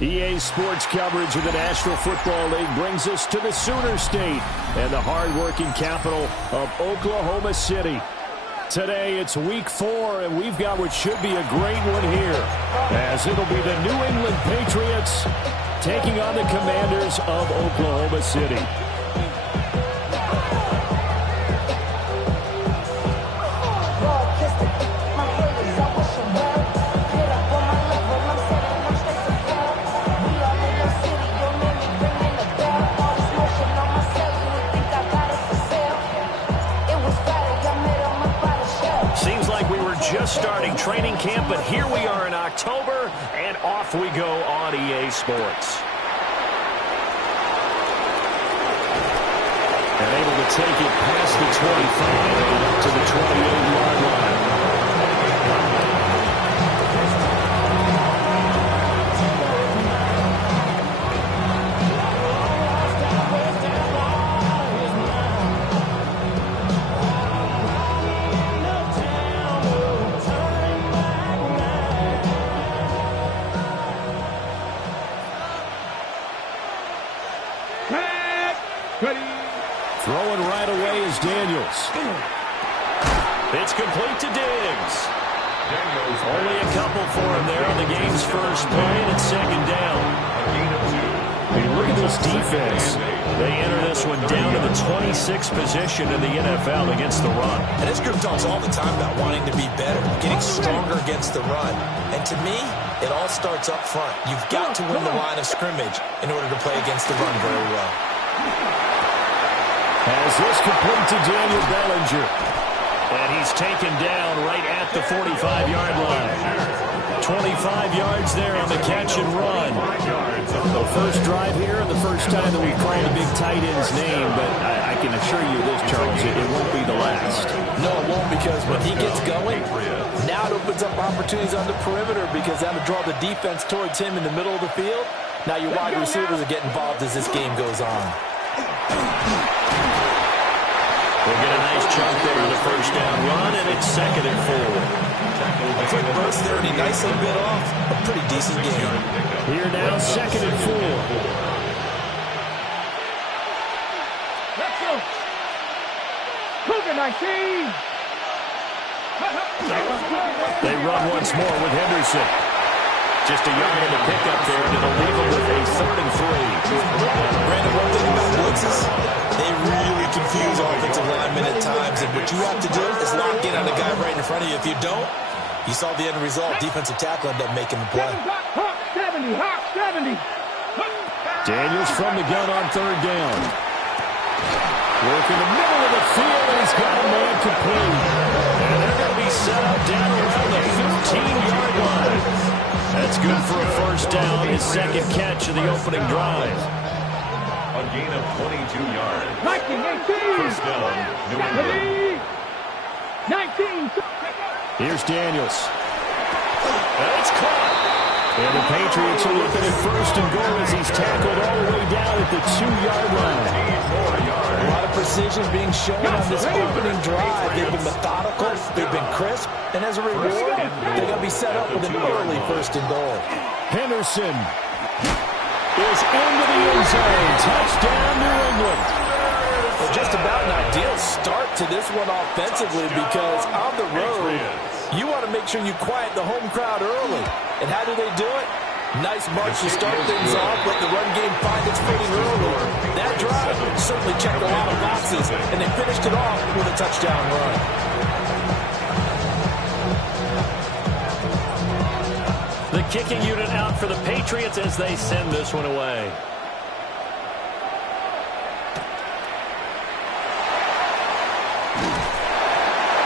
EA Sports coverage of the National Football League brings us to the Sooner State and the hard-working capital of Oklahoma City. Today, it's week 4, and we've got what should be a great one here, as it'll be the New England Patriots taking on the Commanders of Oklahoma City. Just starting training camp, but here we are in October, and off we go on EA Sports. And able to take it past the 25 and up to the 28-yard line. Throwing right away is Daniels. It's complete to Diggs. Only a couple for him there on the game's first play, and it's second down. When you look at this defense, they enter this one down to the 26th position in the NFL against the run. And this group talks all the time about wanting to be better, getting stronger against the run. And to me, it all starts up front. You've got to win the line of scrimmage in order to play against the run very well. As this complete to Daniel Bellinger. And he's taken down right at the 45-yard line. 25 yards there on the catch and run. The first drive here, and the first time that we called a big tight end's name, but I can assure you this, Charles, it won't be the last. No, it won't, because when he gets going, now it opens up opportunities on the perimeter, because that'll draw the defense towards him in the middle of the field. Now your wide receivers will get involved as this game goes on. We'll get a nice chunk there on the first down run, and it's 2nd and 4. A quick burst there, and he nicely bit off a pretty decent game. Here now, 2nd and 4. Let's go. Cougar 19. They run once more with Henderson. Just a yard in the pickup there, and it'll leave them with a 3rd and 3. Brandon, one thing about blitzes, they really confuse offensive linemen at times, and what you have to do is lock in on the guy right in front of you. If you don't, you saw the end result. Defensive tackle ended up making the play. Hawk 70, Hawk 70. Daniels from the gun on 3rd down. Work in the middle of the field, and he's got a man complete. And they're going to be set up down around the 15-yard line. That's good for a first down, his 2nd catch of the opening drive. A gain of 22 yards. 19, First down, New England. 19. Here's Daniels. And it's caught. And the Patriots are looking at 1st and goal as he's tackled all the way down at the 2-yard line. A lot of precision being shown on this opening drive. They've been methodical, they've been crisp, and as a reward, they're going to be set up with an early 1st and goal. Henderson is into the end zone. Touchdown, New England. Well, just about an ideal start to this one offensively, because on the road, you want to make sure you quiet the home crowd early. And how do they do it? Nice march to start things off, let the run game find its footing early. That drive certainly checked a lot of boxes, and they finished it off with a touchdown run. The kicking unit out for the Patriots as they send this one away.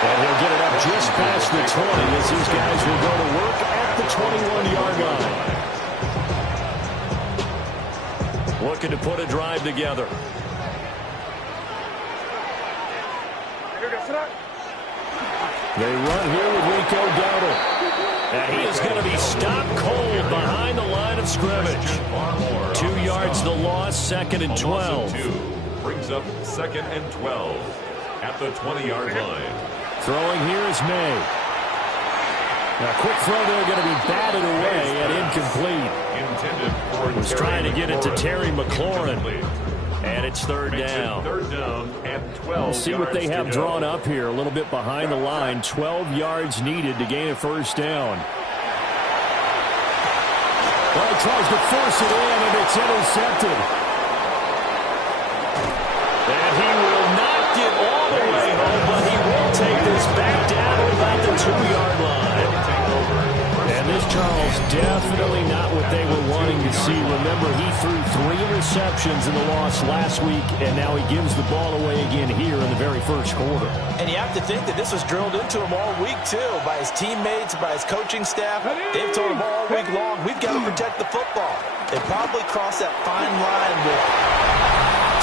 And he'll get it up just past the 20 as these guys will go to work at the 21-yard line. Looking to put a drive together. They run here with Rico Dowdle. And he is going to be stopped cold behind the line of scrimmage. 2 yards the loss, 2nd and 12. Brings up 2nd and 12 at the 20-yard line. Throwing here is May. A quick throw there, going to be batted away and incomplete. Was trying to get it to Terry McLaurin. And it's third down. We'll see what they have drawn up here. A little bit behind the line. 12 yards needed to gain a first down. Well, he tries to force it in, and it's intercepted. And he will not get all the way home, but he will take this back down to about the 2-yard line. And this, Charles, definitely not what they were wanting to see. Remember, he threw 3 interceptions in the loss last week, and now he gives the ball away again here in the very first quarter. And you have to think that this was drilled into him all week, too, by his teammates, by his coaching staff. They've told him all week long, we've got to protect the football. They probably crossed that fine line with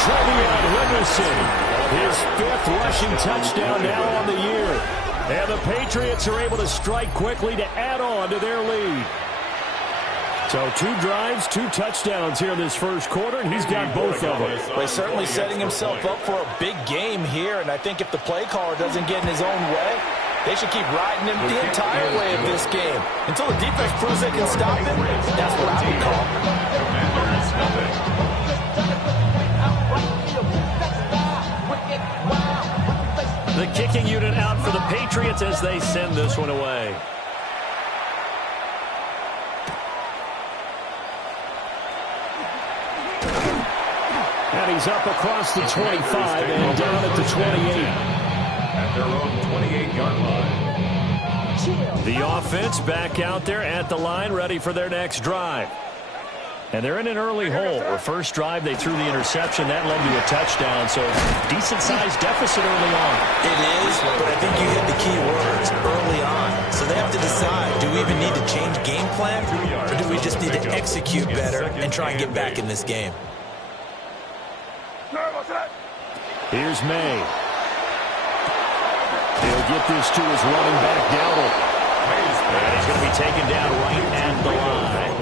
Trevion Henderson, his 5th rushing touchdown now on the year. And the Patriots are able to strike quickly to add on to their lead. So 2 drives, 2 touchdowns here in this first quarter, and he's got both of them. Well, he's certainly setting himself up for a big game here, and I think if the play caller doesn't get in his own way, they should keep riding him the entire way of this game. Until the defense proves they can stop him, that's what I would call. The kicking unit out for the Patriots as they send this one away. And he's up across the 25 and down at the 28. At their own 28-yard line. The offense back out there at the line, ready for their next drive. And they're in an early hole. Their first drive, they threw the interception. That led to a touchdown, so decent-sized deficit early on. It is, but I think you hit the key words, early on. So they have to decide, do we even need to change game plan, or do we just need to execute better and try and get back in this game? Here's May. He'll get this to his running back, Dowdle. And he's going to be taken down right at the line.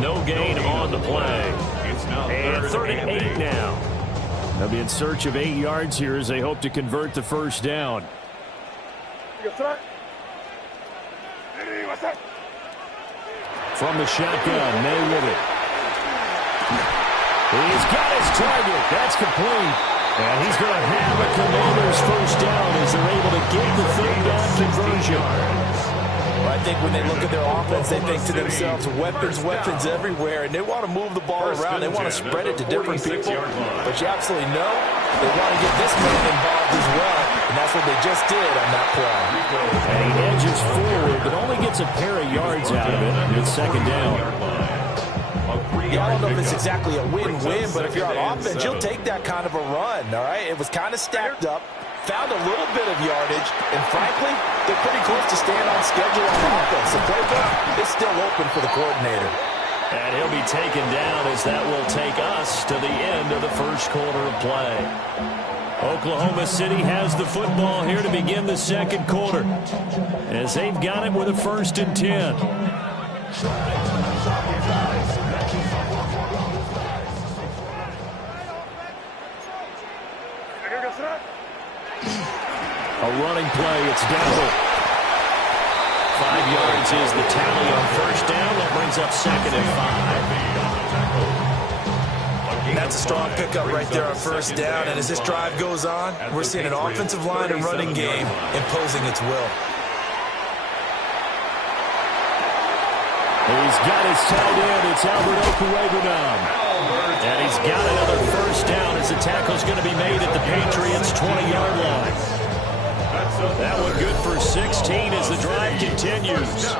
No gain on the play. And 38 now. They'll be in search of 8 yards here as they hope to convert the first down. From the shotgun, May with it. He's got his target. That's complete. And he's going to have a Commanders first down as they're able to get the third down conversion. Well, I think when they look at their offense, they think to themselves, weapons, weapons everywhere, and they want to move the ball around. They want to spread it to different people. But you absolutely know they want to get this man involved as well, and that's what they just did on that play. And he edges forward, but only gets a pair of yards out of it. It's second down. Yeah, I don't know if it's exactly a win-win, but if you're on offense, you'll take that kind of a run, all right? It was kind of stacked up, found a little bit of yardage, and frankly, they're pretty close to staying on schedule on offense. The playbook is still open for the coordinator. And he'll be taken down as that will take us to the end of the first quarter of play. Oklahoma City has the football here to begin the second quarter, as they've got it with a 1st and 10. A running play, it's Dowdle. 5 yards is the tally on first down. That brings up 2nd and 5. That's a strong pickup right there on first down, and as this drive goes on, we're seeing an offensive line and running game imposing its will. He's got his tight end. It's Albert Okwuegbunam. And he's got another first down as the tackle's going to be made at the Patriots' 20-yard line. That one good for 16 as the drive continues.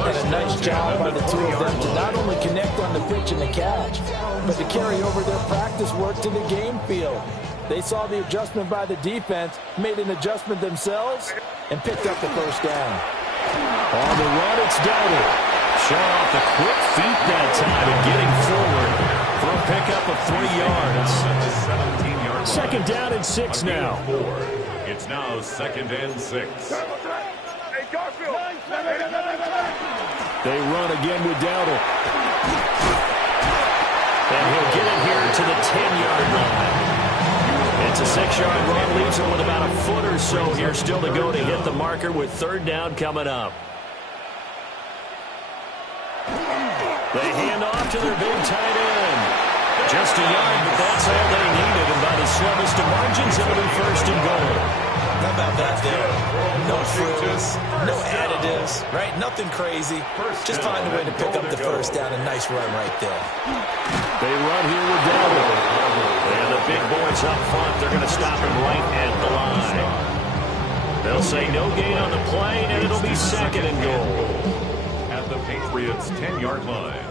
And a nice job by the two of them to not only connect on the pitch and the catch, but to carry over their practice work to the game field. They saw the adjustment by the defense, made an adjustment themselves, and picked up the first down. On the run, it's Dowdle. Showing off the quick feet that time and getting forward for a pickup of 3 yards. Second down and 6 now. It's now 2nd and 6. They run again with Dowdle. And he'll get it here to the 10-yard line. It's a 6-yard run, leaves him with about a foot or so here still to go to hit the marker with third down coming up. They hand off to their big tight end. Just a yard, but that's all they needed. And by the slimmest of margins, it'll be first and goal. How about that there? No frills, no additives, right? Nothing crazy. Just find a way to pick up the first down. A nice run right there. They run here with Dowdle. And the big boys up front, they're going to stop him right at the line. They'll say no gain on the play, and it'll be second and goal. At the Patriots' 10-yard line.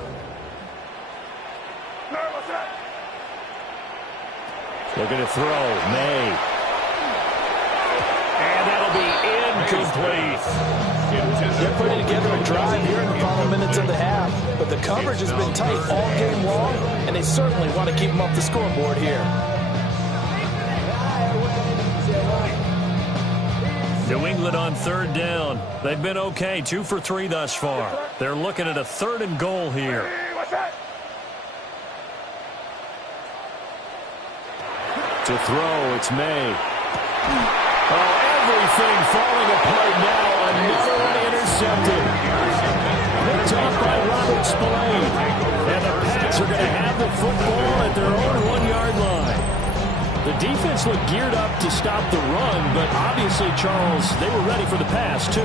Looking to throw. May. And that'll be incomplete. They're putting together a drive here in the final minutes of the half, but the coverage has been tight all game long, and they certainly want to keep them off the scoreboard here. New England on third down. They've been okay, 2 for 3 thus far. They're looking at a third and goal here. To throw, it's May. Oh, everything falling apart now. Another one intercepted. Picked off by Robert Spillane. And the Pats are going to have the football at their own 1-yard line. The defense looked geared up to stop the run, but obviously, Charles, they were ready for the pass, too.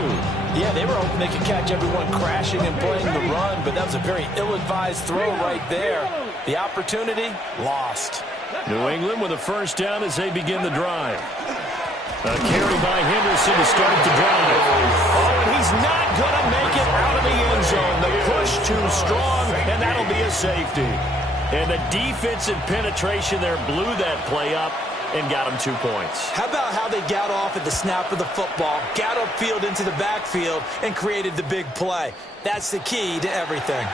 Yeah, they were hoping they could catch everyone crashing and playing the run, but that was a very ill-advised throw right there. The opportunity, lost. New England with a first down as they begin the drive. A carry by Henderson to start the drive. Oh, and he's not going to make it out of the end zone. The push too strong, and that'll be a safety. And the defensive penetration there blew that play up and got him 2 points. How about how they got off at the snap of the football, got upfield into the backfield, and created the big play? That's the key to everything.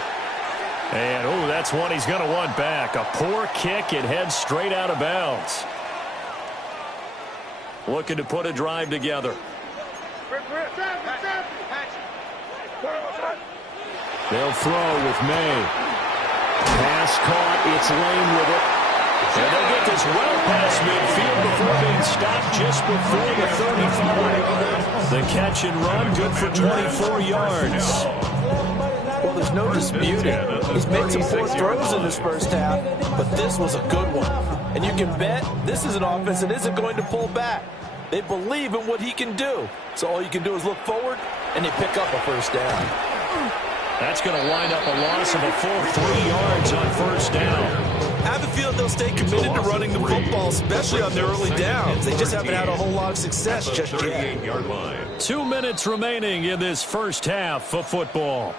And, oh, that's one he's going to want back. A poor kick. It heads straight out of bounds. Looking to put a drive together. They'll throw with May. Pass caught. It's Lane with it. And they'll get this well past midfield before being stopped just before the 35. The catch and run, good for 24 yards. Well, there's no disputing. He's made some poor throws in this first half, but this was a good one. And you can bet this is an offense that isn't going to pull back. They believe in what he can do. So all you can do is look forward, and they pick up a first down. That's going to wind up a loss of a full 3 yards on first down. I have a feeling they'll stay committed to running the football, especially on their early downs. They just haven't had a whole lot of success just yet. 2 minutes remaining in this first half of football.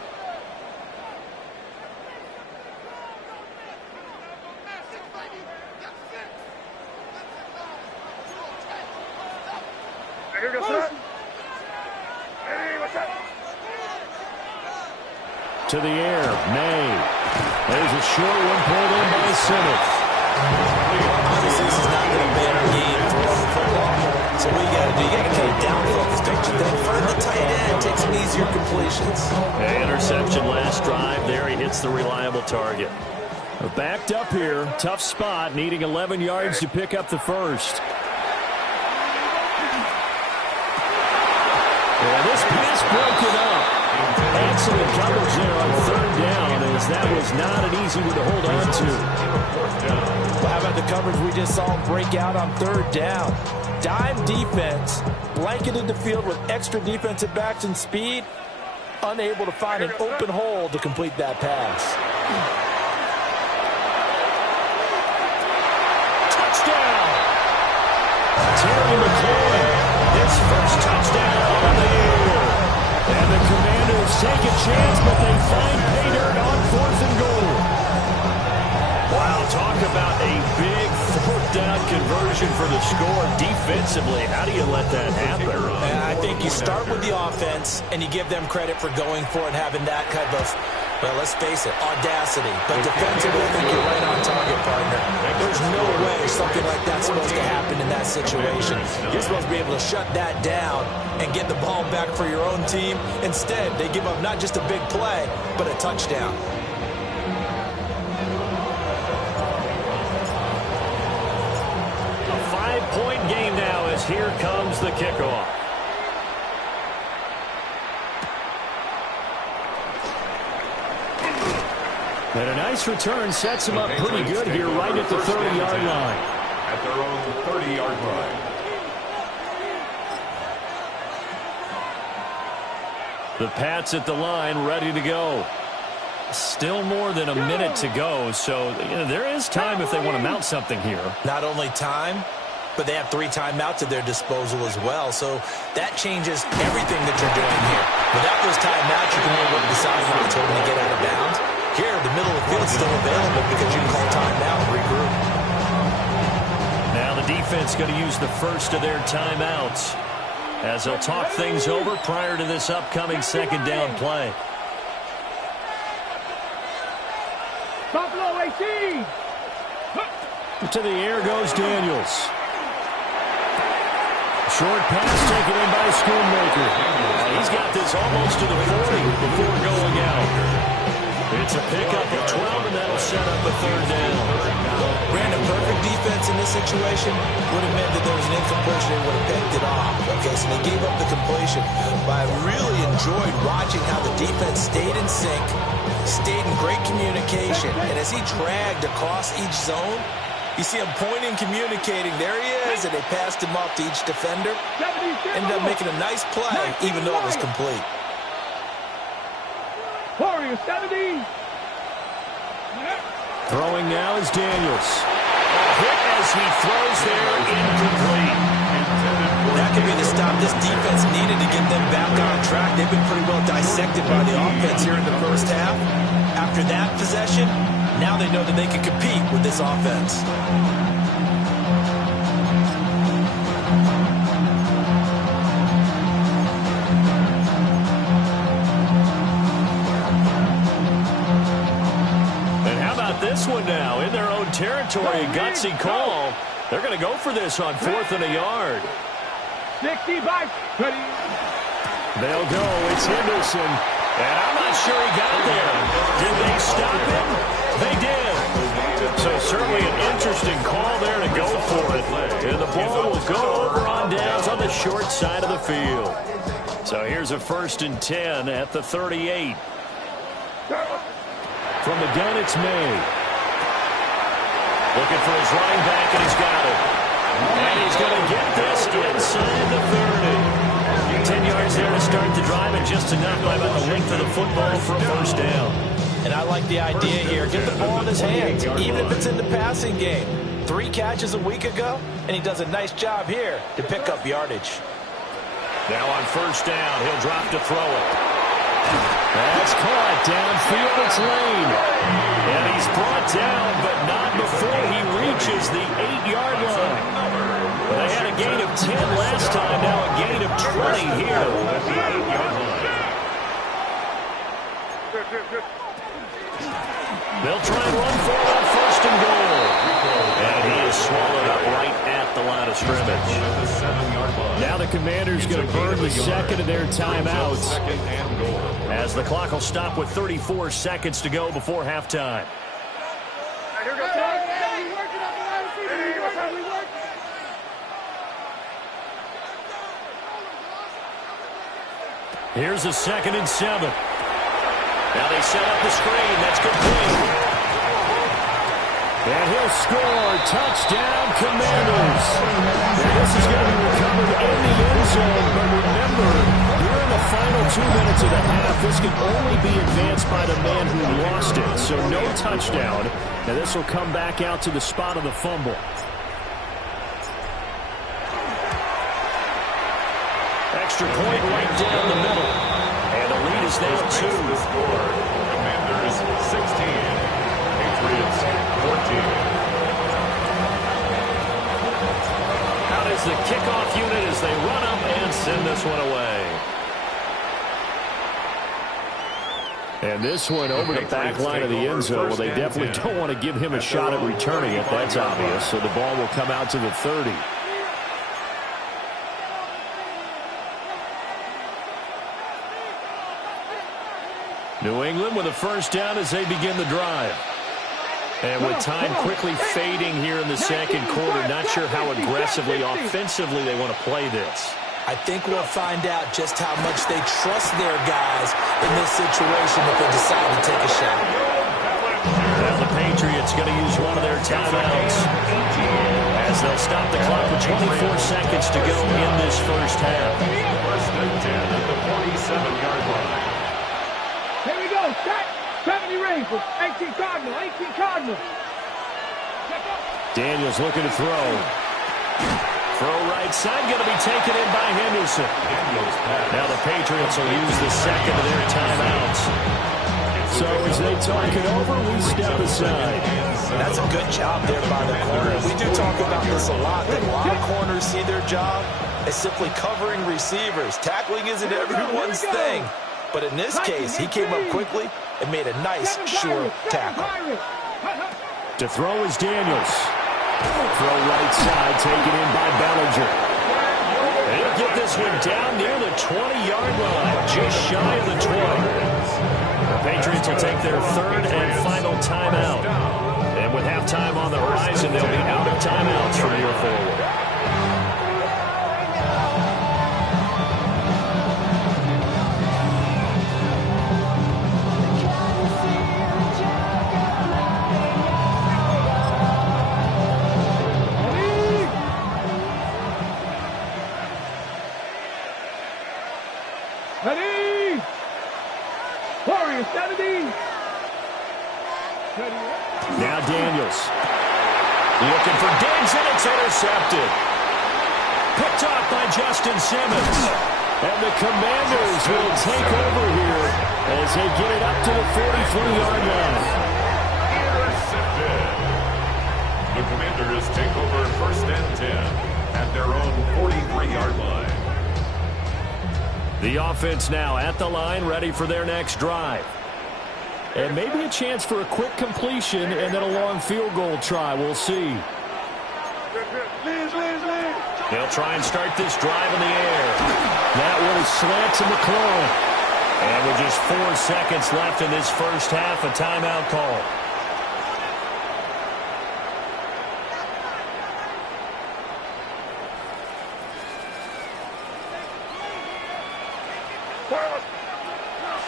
To the air, May. There's a short one pulled in by Simmons. Obviously, this is not going to be our game throwing football. So what you got to do, you got to cut it down focus, don't you think? Find the tight end, take some easier completions. Interception last drive. There he hits the reliable target. Backed up here, tough spot, needing 11 yards to pick up the first. And this pass broken up. Excellent coverage there on third down, as that was not an easy one to hold on to. Well, how about the coverage we just saw him break out on third down? Dime defense, blanketed the field with extra defensive backs and speed, unable to find an open hole to complete that pass. Touchdown! Terry McLaurin, his first touchdown on the year. And the Commanders take a chance, but they find pay dirt on 4th and goal. Wow, talk about a big 4th down conversion for the score. Defensively, how do you let that happen? I think you start with the offense, and you give them credit for going for it, having that kind of, well, let's face it, audacity. But defensively, I think you're right on target, partner. There's no way something like that's supposed to happen in that situation. You're supposed to be able to shut that down and get the ball back for your own team. Instead, they give up not just a big play, but a touchdown. A 5-point game now as here comes the kickoff. And a nice return sets them up pretty good here right at the 30-yard line. At their own 30-yard line. The Pats at the line, ready to go. Still more than a minute to go, so there is time if they want to mount something here. Not only time, but they have 3 timeouts at their disposal as well, so that changes everything that you're doing here. Without those timeouts, you can only work the sidelines hoping to get out of bounds. Here, the middle of the field is still available because you can call timeout and regroup. Now the defense going to use the first of their timeouts as they'll talk things over prior to this upcoming second down play. Buffalo 18. To the air goes Daniels. Short pass taken in by Schoonmaker. He's got this almost to the 40 before going out. It's a pickup of 12, and that'll set up a third down. Brandon, perfect defense in this situation would have meant that there was an incompletion and would have picked it off. Okay, so they gave up the completion. But I really enjoyed watching how the defense stayed in sync, stayed in great communication. And as he dragged across each zone, you see him pointing, communicating. There he is, and they passed him off to each defender. Ended up making a nice play, even though it was complete. Warriors 70. Throwing now is Daniels. A hit as he throws there, incomplete. That could be the stop this defense needed to get them back on track. They've been pretty well dissected by the offense here in the first half. After that possession, now they know that they can compete with this offense. This one now in their own territory, a gutsy call. They're going to go for this on 4th and a yard. 60 by 20. They'll go. It's Henderson. And I'm not sure he got there. Did they stop him? They did. So certainly an interesting call there to go for it. And the ball will go over on downs on the short side of the field. So here's a 1st and 10 at the 38. From the gun, it's May. Looking for his running back, and he's got it. And he's going to get this inside the 30. 10 yards there to start the drive, and just enough by about the length of the football for a first down. And I like the idea here. Get the ball in his hands, even if it's in the passing game. 3 catches a week ago, and he does a nice job here to pick up yardage. Now on first down, he'll drop to throw it. That's caught downfield. It's Lane. And he's brought down, but not before he reaches the 8-yard line. They had a gain of 10 last time, now a gain of 20 here at the 8-yard line. They'll try and run for it on 1st and goal. And he is swallowed up right at the line of scrimmage. Now the Commanders going to burn the second of their timeouts, as the clock will stop with 34 seconds to go before halftime. Here's a 2nd and 7. Now they set up the screen. That's complete. And he'll score. Touchdown, Commanders. And this is going to be recovered in the end zone. But remember, here in the final 2 minutes of the half, this can only be advanced by the man who lost it. So no touchdown. And this will come back out to the spot of the fumble. Extra point right down the middle. And the lead is now 2. Commanders 16. Patriots 14. Out is the kickoff unit as they run up and send this one away. And this one over the back line of the end zone. Well, they definitely don't want to give him a shot at returning it. That's obvious. So the ball will come out to the 30. New England with a first down as they begin the drive. And with time quickly fading here in the second quarter, not sure how aggressively, offensively they want to play this. I think we'll find out just how much they trust their guys in this situation if they decide to take a shot. Patriots going to use one of their timeouts as they'll stop the clock with 24 seconds to go in this first half. First and 10 at the 47-yard line. Here we go. Set. 70 Rangers. 18 Cardinal. 18 Cardinal. Daniels looking to throw. Throw right side, going to be taken in by Henderson. Now the Patriots will use the second of their timeouts. So as they talk it over, we step aside. That's a good job there by the corner. We do talk about this a lot, that a lot of corners see their job as simply covering receivers. Tackling isn't everyone's thing. But in this case, he came up quickly and made a nice, sure tackle. To throw is Daniels. Throw right side, taken in by Bellinger. They'll get this one down near the 20-yard line, just shy of the 20. The Patriots will take their third and final timeout. And with halftime on the horizon, they'll be out of timeouts from here forward. Ready? Warriors 70. Now Daniels. Looking for Diggs, and it's intercepted. Picked off by Justin Simmons. And the Commanders will take over here as they get it up to the 43-yard line. Intercepted. The Commanders take over first and 10 at their own 43-yard line. The offense now at the line, ready for their next drive. And maybe a chance for a quick completion and then a long field goal try. We'll see. They'll try and start this drive in the air. That one is slant to McLaurin. And with just 4 seconds left in this first half, a timeout call.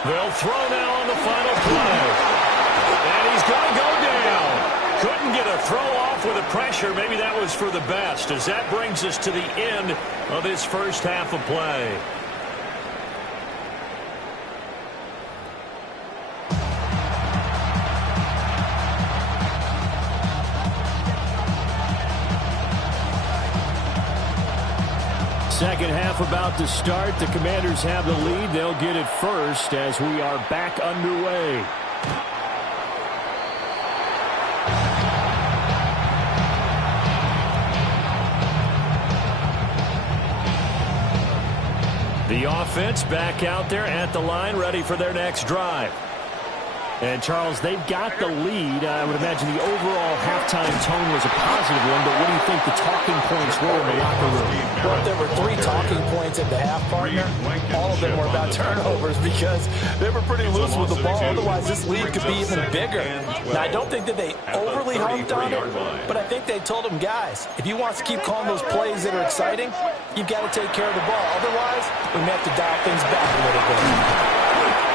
They'll throw now on the final play. And he's going to go down. Couldn't get a throw off with the pressure. Maybe that was for the best, as that brings us to the end of this first half of play. Second half about to start. The Commanders have the lead. They'll get it first as we are back underway. The offense back out there at the line, ready for their next drive. And, Charles, they've got the lead. I would imagine the overall halftime tone was a positive one, but what do you think the talking points were in the locker room? Well, if there were 3 talking points at the half, partner, all of them were about turnovers because they were pretty loose with the ball. Otherwise, this lead could be even bigger. Now, I don't think that they overly harped on it, but I think they told them, guys, if you want to keep calling those plays that are exciting, you've got to take care of the ball. Otherwise, we may have to dial things back a little bit.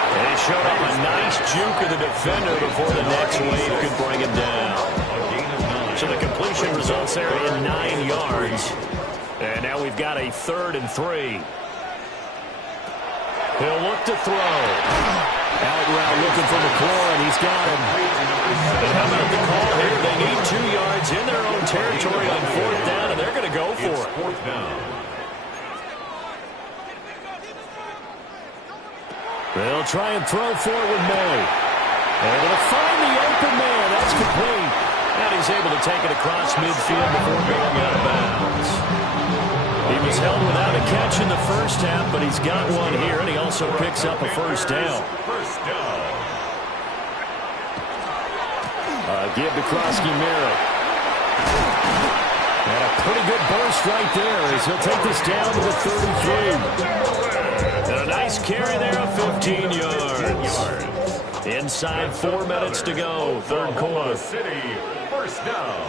And he showed up a nice juke of the defender before the next wave could bring him down. So the completion results there in 9 yards. And now we've got a 3rd and 3. He'll look to throw. Out route looking for McLaurin. He's got him. And how about the call here? They need 2 yards in their own territory on 4th down, and they're going to go for it. 4th down. They'll try and throw forward with May. Able to find the open man. That's complete. And he's able to take it across midfield before going out of bounds. He was held without a catch in the first half, but he's got one here, and he also picks up a first down. First down. Give to Krosky-Merritt. And a pretty good burst right there as he'll take this down to the 33. And a nice carry there of 15 yards. Inside 4 minutes to go, 3rd quarter. City, first down.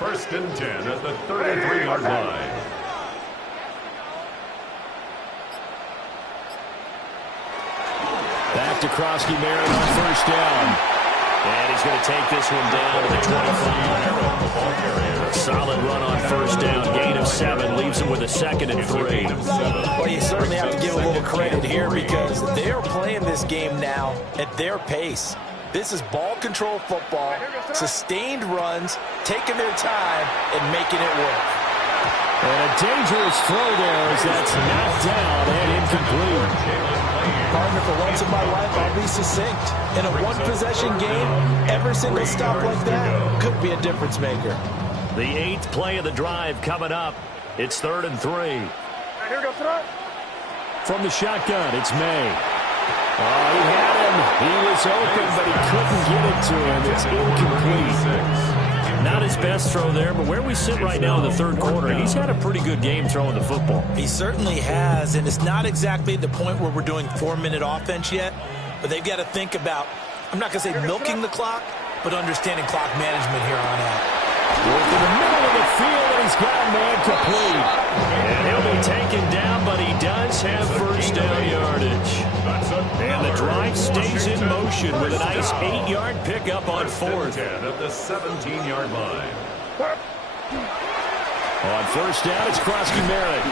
1st and 10 at the 33-yard line. Back to Krosky-Merritt on 1st down. And he's going to take this one down to the 25. A solid run on first down. Gain of 7 leaves him with a 2nd and 3. Well, you certainly have to give a little credit here because they are playing this game now at their pace. This is ball control football, sustained runs, taking their time, and making it work. And a dangerous throw there as that's knocked down and incomplete. Partner, for once in my life, I'll be succinct. In a one-possession game, every single stop like that could be a difference maker. The 8th play of the drive coming up. It's 3rd and 3. Here we go, throw. From the shotgun, it's May. Oh, he had him. He was open, but he couldn't get it to him. It's incomplete. Not his best throw there, but where we sit right now in the 3rd quarter, he's had a pretty good game throwing the football. He certainly has, and it's not exactly the point where we're doing 4-minute offense yet, but they've got to think about, I'm not going to say milking the clock, but understanding clock management here on out. Work in the middle of the field, and he's got a man complete. And he'll be taken down, but he does have first down yardage. And the drive stays in motion with a nice 8-yard pickup on 4th. At the 17-yard line. On first down, it's Krosky Merritt.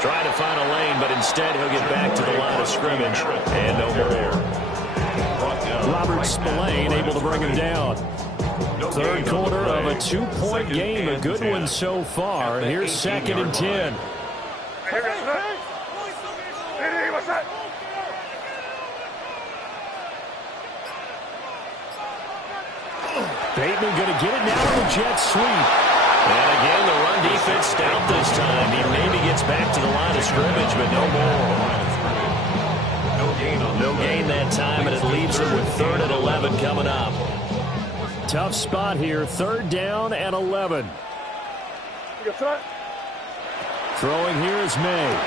Trying to find a lane, but instead he'll get back to the line of scrimmage. And no more. Robert Spillane able to bring him down. 3rd quarter of a 2-point game, a good one so far. And here's 2nd and 10. Bateman going to get it now on the jet sweep. And again, the run defense stout this time. He maybe gets back to the line of scrimmage, but no more. No gain that time, and it leaves him with 3rd and 11 coming up. Tough spot here, 3rd down and 11. Throwing here is May.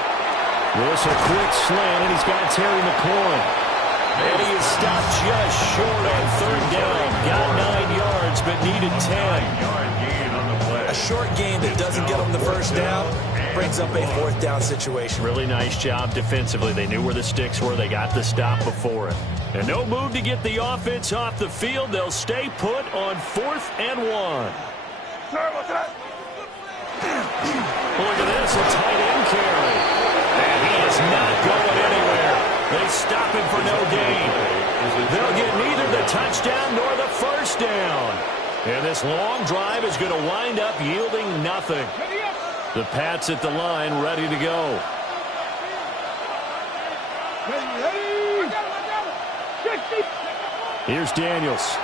This a quick slant, and he's got Terry McLaurin. And he is stopped just short on 3rd down. Got 9 yards, but needed 10. A short gain that doesn't get him the first down brings up a 4th down situation. Really nice job defensively. They knew where the sticks were. They got the stop before it. And no move to get the offense off the field. They'll stay put on 4th and 1. Look at this, a tight end carry. And he is not going anywhere. They stop him for no gain. They'll get neither the touchdown nor the first down. And this long drive is going to wind up yielding nothing. The Pats at the line ready to go. Here's Daniels.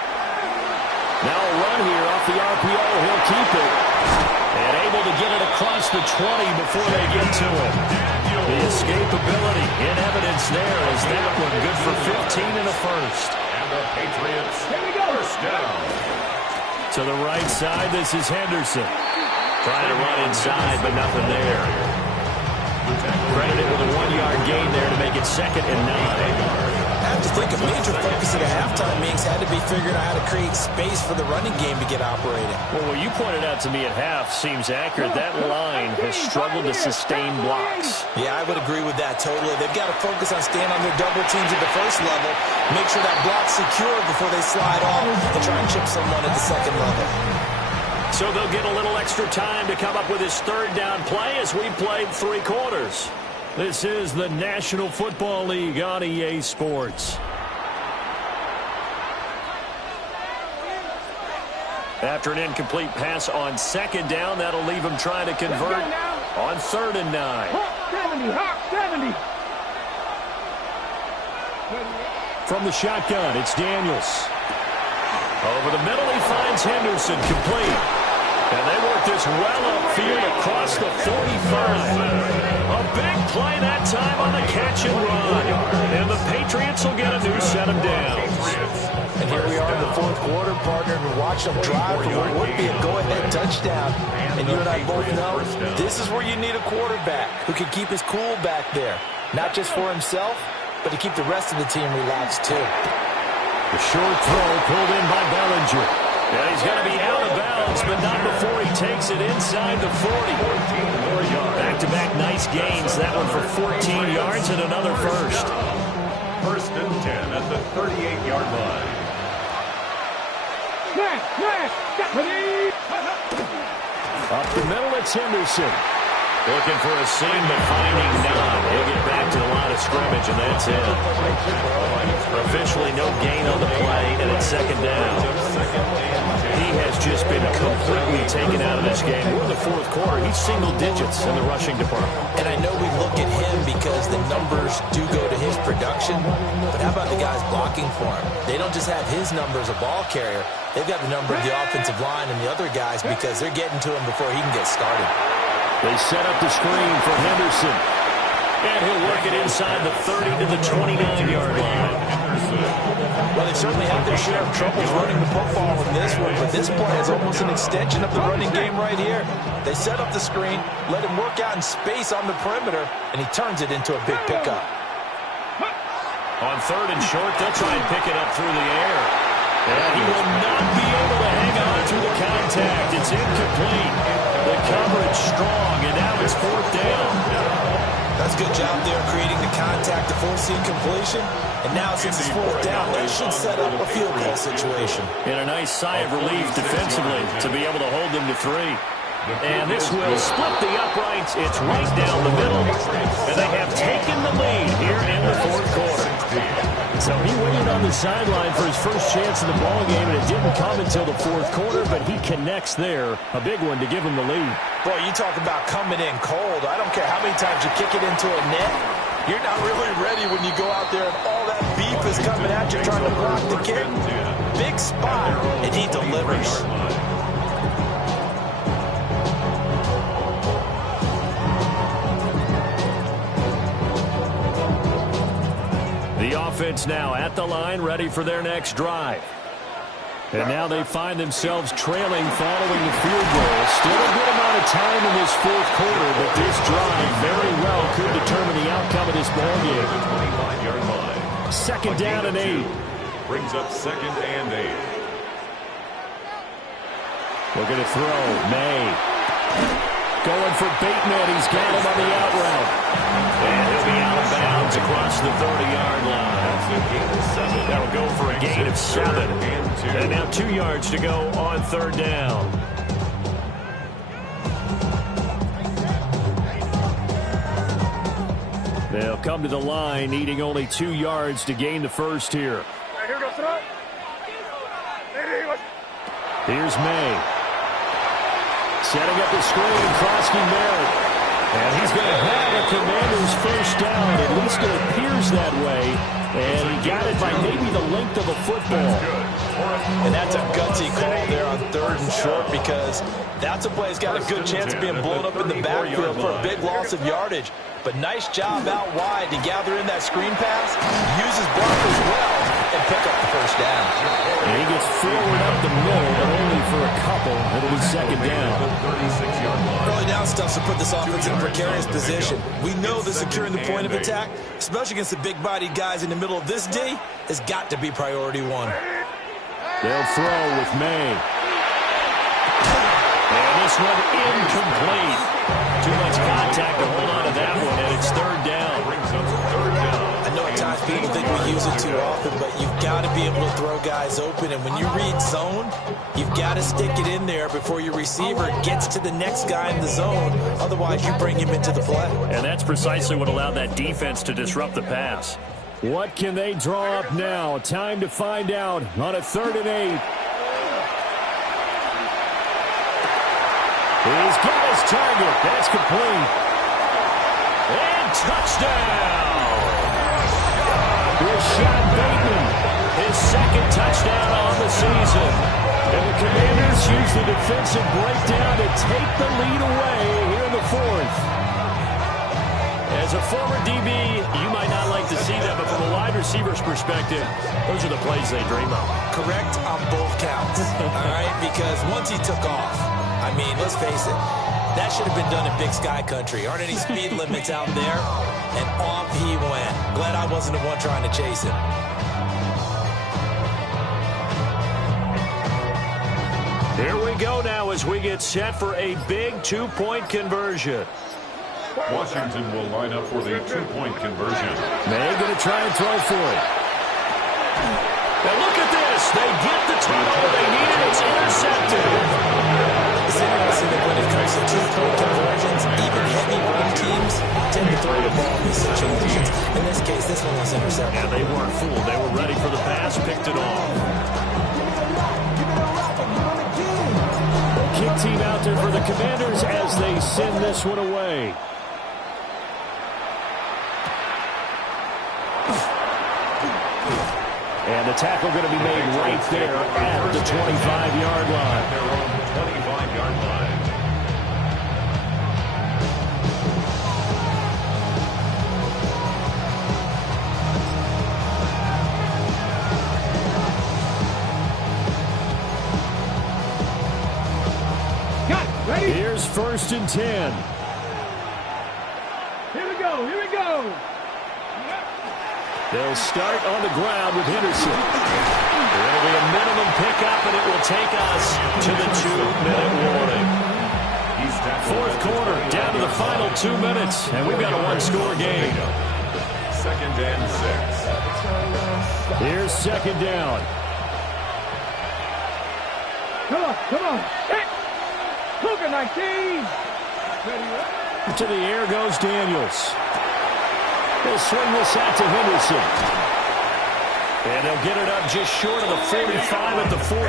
Now a run here off the RPO. He'll keep it. And able to get it across the 20 before they get to it. The escapability in evidence there is that one good for 15 and a first. And the Patriots first down. To the right side, this is Henderson. Trying to run inside, but nothing there. Credited with a 1-yard gain there to make it 2nd and 9. I have to think a major focus at a halftime meetings had to be figuring out how to create space for the running game to get operating. Well, what you pointed out to me at half seems accurate. That line has struggled to sustain blocks. Yeah, I would agree with that totally. They've got to focus on staying on their double teams at the first level, make sure that block's secure before they slide off and try and chip someone at the second level. So they'll get a little extra time to come up with his 3rd down play as we played 3 quarters. This is the National Football League on EA Sports. After an incomplete pass on 2nd down, that'll leave him trying to convert on 3rd and 9. 70. From the shotgun, it's Daniels. Over the middle, he finds Henderson complete. And they work this well upfield across the 45. A big play that time on the catch and run. And the Patriots will get a new set of downs. And here we are in the 4th quarter, partner, and watch them drive for what would be a go-ahead touchdown. And you and I both know this is where you need a quarterback who can keep his cool back there. Not just for himself, but to keep the rest of the team relaxed too. The short throw pulled in by Bellinger. Yeah, he's going to be out of bounds, but not before he takes it inside the 40. Back-to-back nice gains. That one for 14 yards and another first. 1st and 10 at the 38-yard line. Up the middle, it's Henderson. Looking for a seam, but finding none. He'll get back to the line of scrimmage, and that's it. Officially no gain on the play, and it's second down. He has just been completely taken out of this game. We're in the fourth quarter. He's single digits in the rushing department. And I know we look at him because the numbers do go to his production, but how about the guys blocking for him? They don't just have his number as a ball carrier. They've got the number of the offensive line and the other guys because they're getting to him before he can get started. They set up the screen for Henderson. And he'll work it inside the 30 to the 29-yard line. Well, they certainly have their share of troubles running the football in this one, but this play is almost an extension of the running game right here. They set up the screen, let him work out in space on the perimeter, and he turns it into a big pickup. On third and short, they'll try and pick it up through the air. And he will not be able to hang on through the contact. It's incomplete. The coverage strong, and now it's fourth down. That's a good job there creating the contact to force the incompletion. And now since it's fourth down, that should set up a field goal situation. And a nice sigh of relief defensively to be able to hold them to 3. And this will split the uprights. It's right down the middle. And they have taken the lead here in the fourth quarter. So he waited on the sideline for his first chance in the ballgame, and it didn't come until the fourth quarter, but he connects there. A big one to give him the lead. Boy, you talk about coming in cold. I don't care how many times you kick it into a net. You're not really ready when you go out there and all that beef is coming at you trying to block the kick. Big spot, and he delivers. The offense now at the line, ready for their next drive. And now they find themselves trailing following the field goal. Still a good amount of time in this fourth quarter, but this drive very well could determine the outcome of this ballgame. 29-yard line. Second down and 8. Brings up second and 8. Looking to throw. May. Going for Bateman. He's got him on the out route. And he'll be out of bounds across the 30-yard line. That'll go for a gain of 7. And now 2 yards to go on third down. They'll come to the line, needing only 2 yards to gain the first here. Here's May. Setting up the screen, Krosky Merritt. And he's going to have a Commanders first down. At least it appears that way. And he got it by maybe the length of a football. And that's a gutsy call there on third and short because that's a play that's got a good chance of being blown up in the backfield for a big loss of yardage. But nice job out wide to gather in that screen pass, use his blockers well, and pick up the first down. And he gets forward up the middle, but only for a couple. It'll be second down. Early down stuff to put this offense in a precarious position. We know that securing the point of attack, especially against the big-bodied guys in the middle of this D, has got to be priority 1. They'll throw with May. And this one incomplete. Too much contact to hold on to that one, and it's third down. I know at times people think we use it too often, but you've got to be able to throw guys open. And when you read zone, you've got to stick it in there before your receiver gets to the next guy in the zone. Otherwise, you bring him into the play. And that's precisely what allowed that defense to disrupt the pass. What can they draw up now? Time to find out on a 3rd and 8. He's got his target. That's complete. And touchdown! Rashad Bateman. His second touchdown on the season. And the Commanders use the defensive breakdown to take the lead away here in the 4th. As a former DB, you might not like to see that, but from a wide receiver's perspective, those are the plays they dream of. Correct on both counts, all right? Because once he took off, I mean, let's face it, that should have been done in Big Sky Country. Aren't any speed limits out there? And off he went. Glad I wasn't the one trying to chase him. Here we go now as we get set for a big 2-point conversion. Washington will line up for the 2-point conversion. May going to try and throw for it. And look at this. They get the turnover they needed. It's intercepted. It's interesting that when it comes to two-point conversions, even heavy run teams tend to throw the ball in these situations. In this case, this one was intercepted. And they weren't fooled. They were ready for the pass, picked it off. Kick team out there for the Commanders as they send this one away. And the tackle going to be made right there at the 25-yard line. Their own 25-yard line. Got it. Ready? Here's 1st and 10. Here we go. Here we go. They'll start on the ground with Henderson. It'll be a minimum pickup, and it will take us to the 2-minute warning. Fourth quarter, down to the final 2 minutes, and we've got a one-score game. 2nd and 6. Here's 2nd down. Come on. Come on. Hit. Cougar 19. Ready? To the air goes Daniels. They'll swing this out to Henderson. And they'll get it up just short of the 45 at the 44.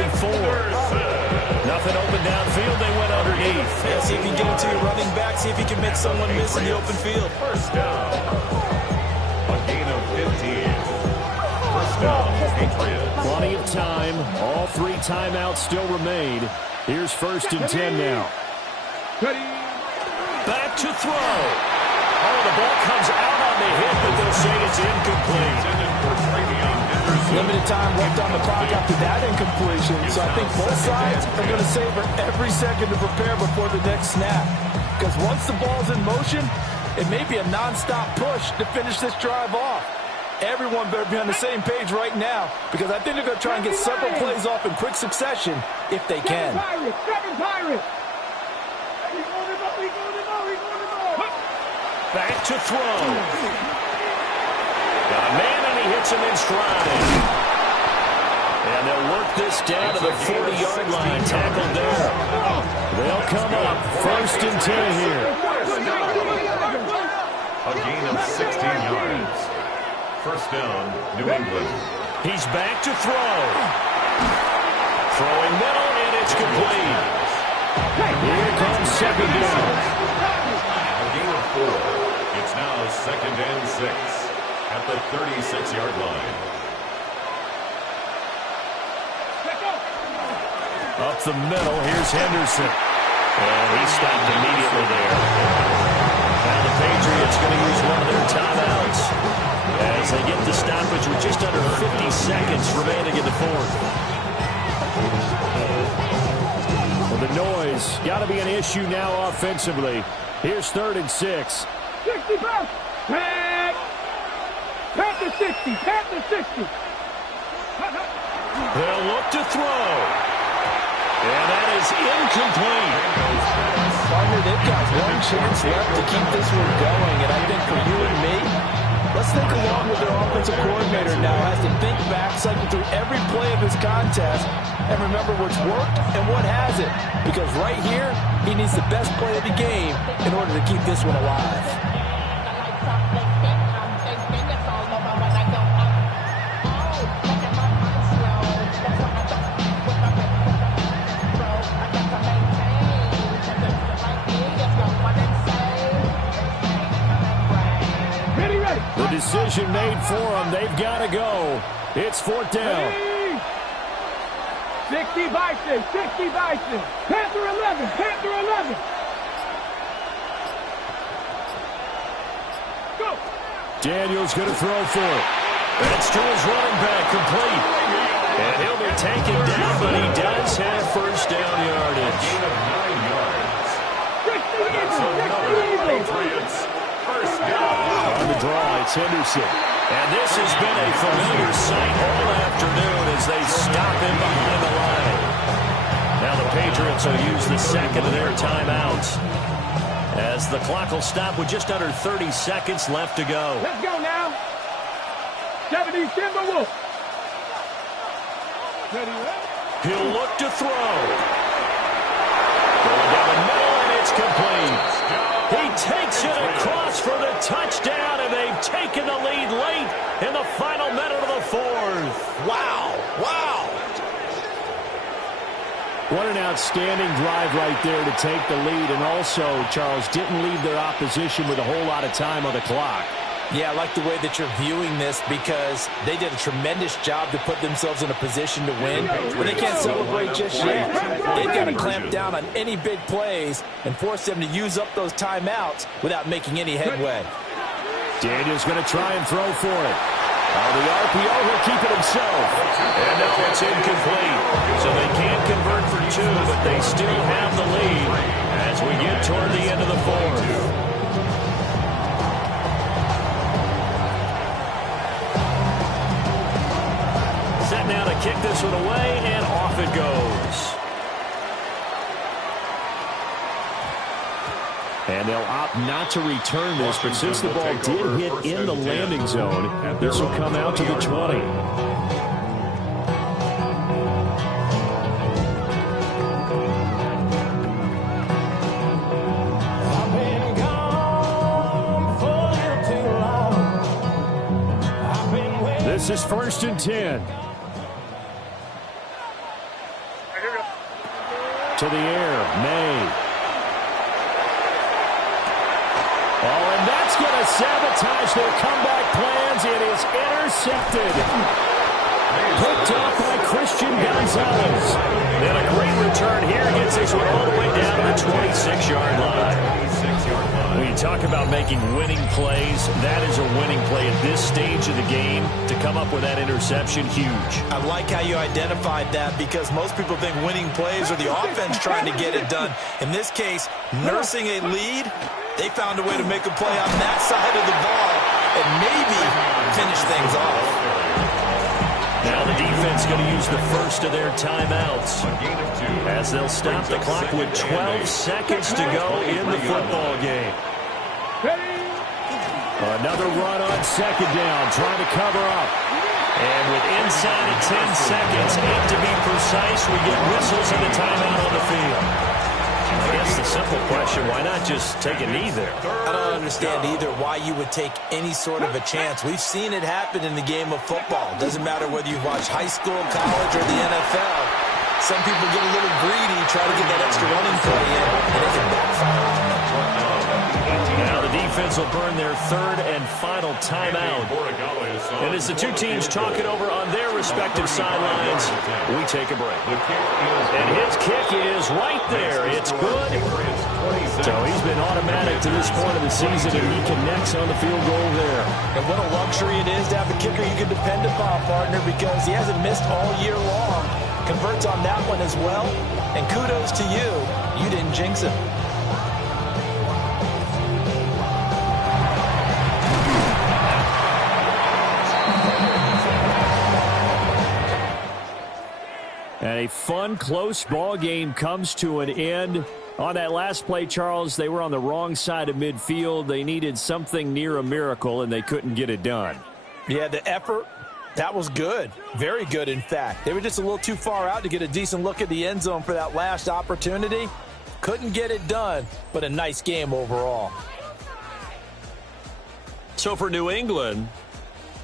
Nothing open downfield. They went underneath. Yeah, see if you can get it to your running back. See if you can make someone miss in the open field. First down. A gain of 15. First down, Patriots. Plenty of time. All 3 timeouts still remain. Here's 1st and 10 now. Ready? Back to throw. Oh, the ball comes out on the hit, but they'll say it's incomplete. Limited time left on the clock after that incompletion, so I think both sides are going to savor every second to prepare before the next snap. Because once the ball's in motion, it may be a non-stop push to finish this drive off. Everyone better be on the same page right now, because I think they're going to try and get several plays off in quick succession if they can. Seven Pirates. Back to throw. Got a man, and he hits him in stride. And they'll work this down to the 40-yard line. Tackled there. They'll come up 1st and 10 here. A gain of 16 yards. First down, New England. He's back to throw. Throwing middle, and it's complete. Here comes 2nd down. A gain of 4. It's now 2nd and 6 at the 36-yard line. Up the middle, here's Henderson. And he stopped immediately there. Now the Patriots going to use one of their timeouts as they get the stoppage with just under 50 seconds remaining in the fourth. Well, the noise got to be an issue now offensively. Here's 3rd and 6. 60 back. Back. Panther 60. Panther 60. They'll look to throw. And that is incomplete. Partner, they've got one chance left to keep this one going, and I think for you and me, let's think along with their offensive coordinator now as to think back, cycle through every play of this contest, and remember what's worked and what hasn't. Because right here, he needs the best play of the game in order to keep this one alive. The decision made for them. They've got to go. It's 4th down. 60 Bison. 60 Bison. Panther 11. Panther 11. Go. Daniels going to throw for it. That's to his running back, complete. And he'll be taken down, but he does have first down yardage. Gain of 9 yards. 60 That's another Patriots first down. On the draw, it's Henderson. And this has been a familiar sight all afternoon as they stop him behind the line. Now the Patriots will use the second of their timeouts as the clock will stop with just under 30 seconds left to go. Let's go now. 70 Timberwolves. He'll look to throw. Going down the middle, and it's complete. He takes it across for the touchdown, and they've taken the lead late in the final minute of the fourth. Wow. Wow. What an outstanding drive right there to take the lead. And also, Charles, didn't leave their opposition with a whole lot of time on the clock. Yeah, I like the way that you're viewing this because they did a tremendous job to put themselves in a position to win, but they can't celebrate just yet. They've got to clamp down on any big plays and force them to use up those timeouts without making any headway. Daniel's going to try and throw for it. The RPO, he'll keep it himself. And now it's incomplete. So they can't convert for two, but they still have the lead as we get toward the end of the fourth. Set now to kick this one away, and off it goes. And they'll opt not to return this, but since the ball did hit in the landing zone, this will come out to the 20. This is 1st and 10. To the air, May. Oh, and that's going to sabotage their comeback plans. It is intercepted. Picked off by Christian Gonzalez. And a great return here gets this one all the way down to the 26-yard line. When you talk about making winning plays, that is a winning play at this stage of the game. To come up with that interception, huge. I like how you identified that because most people think winning plays are the offense trying to get it done. In this case, nursing a lead, they found a way to make a play on that side of the ball and maybe finish things off. Now the defense going to use the first of their timeouts as they'll stop the clock with 12 seconds to go in the football game. Another run on 2nd down, trying to cover up. And with inside of 10 seconds, 8 to be precise, we get whistles and a timeout on the field. I guess the simple question, why not just take a knee there? I don't understand either why you would take any sort of a chance. We've seen it happen in the game of football. Doesn't matter whether you watch high school, college, or the NFL. Some people get a little greedy, try to get that extra running play in, and it can backfire on them. Now the defense will burn their 3rd and final timeout. And as the two teams talk it over on their respective sidelines, we take a break. And his kick is right there. It's good. So he's been automatic to this point of the season, and he connects on the field goal there. And what a luxury it is to have a kicker you can depend upon, partner, because he hasn't missed all year long. Converts on that one as well. And kudos to you. You didn't jinx him. And a fun, close ball game comes to an end. On that last play, Charles, they were on the wrong side of midfield. They needed something near a miracle, and they couldn't get it done. Yeah, the effort, that was good. Very good, in fact. They were just a little too far out to get a decent look at the end zone for that last opportunity. Couldn't get it done, but a nice game overall. So for New England,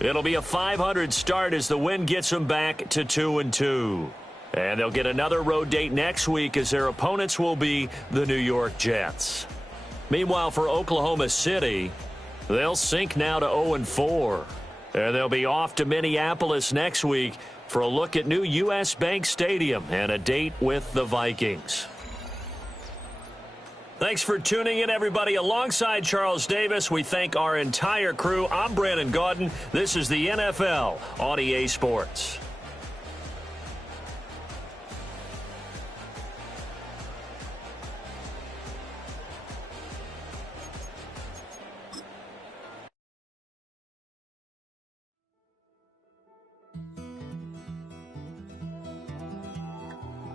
it'll be a .500 start as the win gets them back to 2-2. And they'll get another road date next week as their opponents will be the New York Jets. Meanwhile, for Oklahoma City, they'll sink now to 0-4. And they'll be off to Minneapolis next week for a look at new U.S. Bank Stadium and a date with the Vikings. Thanks for tuning in, everybody. Alongside Charles Davis, we thank our entire crew. I'm Brandon Gaudin. This is the NFL on EA Sports.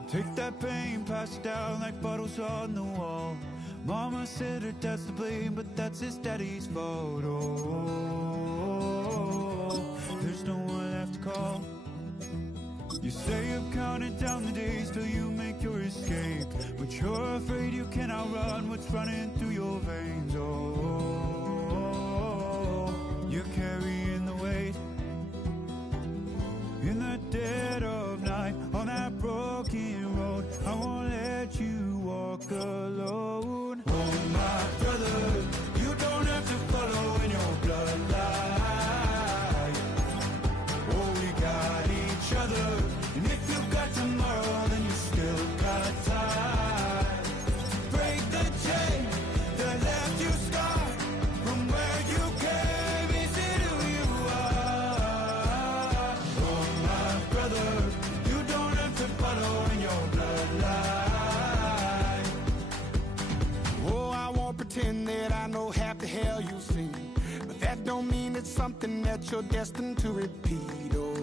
Take that pain, pass it down like bottles on the wall. Mama said her dad's to blame, but that's his daddy's fault. Oh, there's no one left to call. You say you've counted down the days till you make your escape, but you're afraid you cannot run what's running through your veins. Oh, you're carrying the weight in the dead of night on that broken road. I won't let you walk alone. Oh, my brother, you don't have to follow in your bloodline. Oh, we got each other, and if you got tomorrow, then you still got time. Break the chain that left you scarred from where you came into who you are. Oh, my brother, you don't have to follow in your bloodline. Oh, I won't pretend that I know half the hell you've seen, but that don't mean it's something that you're destined to repeat. Oh,